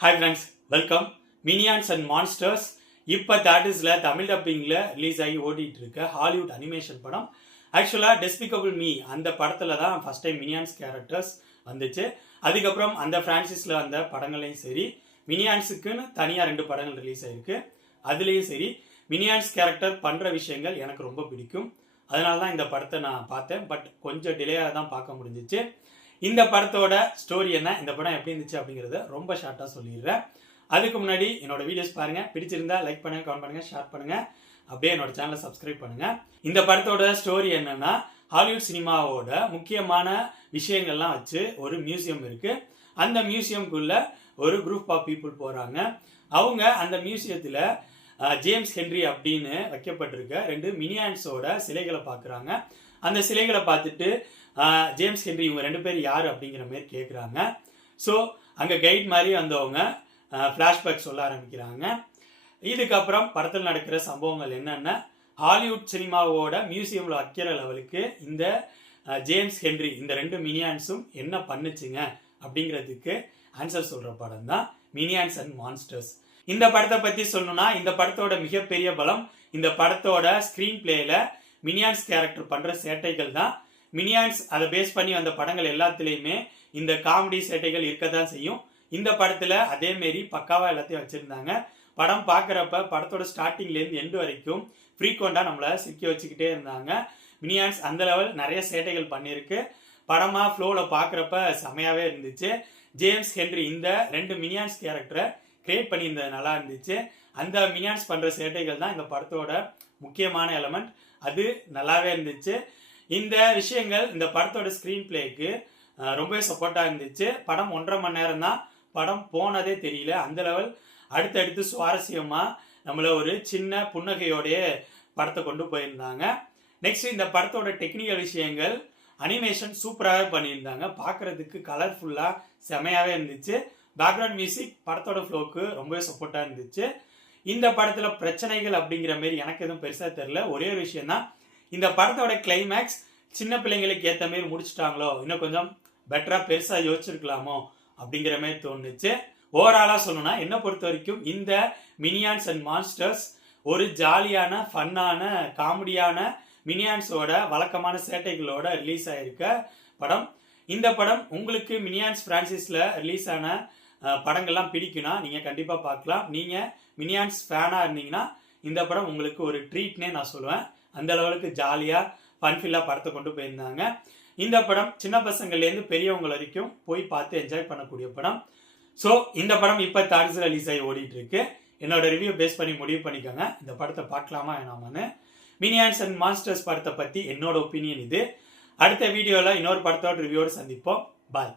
Hi friends, welcome. Minions and monsters இப்போ தேட்டர்ஸில் Tamil டப்பிங்கில் release ஆகி ஓடிட்டு இருக்க ஹாலிவுட் அனிமேஷன் படம். ஆக்சுவலாக டெஸ்பிகபிள் மீ அந்த படத்தில் தான் ஃபர்ஸ்ட் டைம் மினியான்ஸ் கேரக்டர்ஸ் வந்துச்சு. அதுக்கப்புறம் அந்த ஃப்ரான்சைஸில் வந்த படங்களையும் சரி, மினியான்ஸுக்குன்னு தனியாக 2 படங்கள் ரிலீஸ் ஆகிருக்கு. அதுலேயும் சரி, மினியான்ஸ் கேரக்டர் பண்ணுற விஷயங்கள் எனக்கு ரொம்ப பிடிக்கும். அதனால தான் இந்த படத்தை நான் பார்த்தேன். பட் கொஞ்சம் டிலேயாக தான் பார்க்க முடிஞ்சிச்சு. இந்த படத்தோட ஸ்டோரி என்ன, இந்த படம் எப்படி இருந்துச்சு அப்படிங்கிறத ரொம்ப ஷார்ட்டாக சொல்லிடுறேன். அதுக்கு முன்னாடி என்னோட வீடியோஸ் பாருங்க, பிடிச்சிருந்தா லைக் பண்ணுங்க, கமெண்ட் பண்ணுங்க, ஷேர் பண்ணுங்க, அப்படியே என்னோட சேனலை சப்ஸ்கிரைப் பண்ணுங்க. இந்த படத்தோட ஸ்டோரி என்னன்னா, ஹாலிவுட் சினிமாவோட முக்கியமான விஷயங்கள்லாம் வச்சு ஒரு மியூசியம் இருக்கு. அந்த மியூசியம்குள்ள ஒரு குரூப் ஆஃப் பீப்புள் போறாங்க. அவங்க அந்த மியூசியத்தில் ஜேம்ஸ் ஹென்றி அப்படின்னு வைக்கப்பட்டிருக்க 2 மினியான்ஸோட சிலைகளை பார்க்குறாங்க. அந்த சிலைகளை பார்த்துட்டு ஜேம்ஸ் ஹென்றி இவங்க 2 பேர் யார் அப்படிங்கிற மாதிரி கேட்குறாங்க. ஸோ அங்கே கைட் மாதிரி வந்தவங்க ஃப்ளாஷ்பேக் சொல்ல ஆரம்பிக்கிறாங்க. இதுக்கப்புறம் படத்தில் நடக்கிற சம்பவங்கள் என்னென்ன, ஹாலிவுட் சினிமாவோட மியூசியமில் வைக்கிற லெவலுக்கு இந்த ஜேம்ஸ் ஹென்றி இந்த 2 மினியான்ஸும் என்ன பண்ணுச்சுங்க அப்படிங்கிறதுக்கு ஆன்சர் சொல்கிற படம் தான் மினியான்ஸ் அண்ட் மான்ஸ்டர்ஸ். இந்த படத்தை பற்றி சொல்லணும்னா, இந்த படத்தோட மிகப்பெரிய பலம் இந்த படத்தோட ஸ்க்ரீன் பிளேல மினியான்ஸ் கேரக்டர் பண்ணுற சேட்டைகள் தான். மினியான்ஸ் அதை பேஸ் பண்ணி வந்த படங்கள் எல்லாத்துலேயுமே இந்த காமெடி சேட்டைகள் இருக்க தான் செய்யும். இந்த படத்தில் அதேமாரி பக்காவாக எல்லாத்தையும் வச்சுருந்தாங்க. படம் பார்க்குறப்ப படத்தோட ஸ்டார்டிங்லேருந்து எண்டு வரைக்கும் ஃப்ரீக்வெண்ட்டாக நம்மளை சிக்க வச்சுக்கிட்டே இருந்தாங்க. மினியான்ஸ் அந்த லெவல் நிறைய சேட்டைகள் பண்ணியிருக்கு. படமாக ஃப்ளோவில் பார்க்குறப்ப செமையாகவே இருந்துச்சு. ஜேம்ஸ் ஹென்றி இந்த 2 மினியான்ஸ் கேரக்டரை கிரியேட் பண்ணியிருந்தது நல்லா இருந்துச்சு. அந்த மினியான்ஸ் பண்ணுற சேட்டைகள் தான் இந்த படத்தோட முக்கியமான எலமெண்ட். அது நல்லாவே இருந்துச்சு. இந்த விஷயங்கள் இந்த படத்தோட ஸ்க்ரீன் பிளேக்கு ரொம்பவே சப்போர்ட்டாக இருந்துச்சு. படம் 1.5 மணி நேரம் தான், படம் போனதே தெரியல. அந்த லெவல் அடுத்தடுத்து சுவாரஸ்யமாக நம்மளை ஒரு சின்ன புன்னகையோடைய படத்தை கொண்டு போயிருந்தாங்க. நெக்ஸ்ட் இந்த படத்தோட டெக்னிக்கல் விஷயங்கள், அனிமேஷன் சூப்பராகவே பண்ணியிருந்தாங்க. பார்க்குறதுக்கு கலர்ஃபுல்லாக செமையாகவே இருந்துச்சு. பேக்ரவுண்ட் மியூசிக் படத்தோட ஃப்ளோக்கு ரொம்பவே சப்போர்ட்டாக இருந்துச்சு. இந்த படத்தில் பிரச்சனைகள் அப்படிங்கிற மாரி எனக்கு எதுவும் பெருசாக தெரியல. ஒரே ஒரு விஷயம் தான், இந்த படத்தோட கிளைமேக்ஸ் சின்ன பிள்ளைங்களுக்கு ஏற்ற மாரி முடிச்சுட்டாங்களோ, இன்னும் கொஞ்சம் பெட்டராக பெருசாக யோசிச்சிருக்கலாமோ அப்படிங்கிற மாதிரி தோணுச்சு. ஓவராலாக சொல்லணும்னா, என்னை பொறுத்த வரைக்கும் இந்த மினியான்ஸ் அண்ட் மான்ஸ்டர்ஸ் ஒரு ஜாலியான ஃபன்னான காமெடியான மினியான்ஸோட வழக்கமான சேட்டைகளோட ரிலீஸ் ஆகிருக்க படம். இந்த படம் உங்களுக்கு மினியான்ஸ் ஃப்ரான்சைஸில் ரிலீஸ் ஆன படங்கள்லாம் பிடிக்குன்னா நீங்கள் கண்டிப்பாக பார்க்கலாம். நீங்கள் மினியான்ஸ் ஃபேனாக இருந்தீங்கன்னா இந்த படம் உங்களுக்கு ஒரு ட்ரீட்னே நான் சொல்லுவேன். அந்த லெவலுக்கு ஜாலியாக ஃபன்ஃபில்லாக படத்தை கொண்டு போயிருந்தாங்க. இந்த படம் சின்ன பசங்கள்லேருந்து பெரியவங்க வரைக்கும் போய் பார்த்து என்ஜாய் பண்ணக்கூடிய படம். ஸோ இந்த படம் இப்போ தேட்டர்ஸில் ரிலீஸ் ஆகி ஓடிட்டு இருக்கு. என்னோட ரிவ்யூ பேஸ் பண்ணி முடிவு பண்ணிக்கோங்க, இந்த படத்தை பார்க்கலாமா வேணாமான்னு. மினியான்ஸ் அண்ட் மான்ஸ்டர்ஸ் படத்தை பற்றி என்னோட ஒப்பீனியன் இது. அடுத்த வீடியோவில் இன்னொரு படத்தோட ரிவ்யூவோடு சந்திப்போம். பாய்.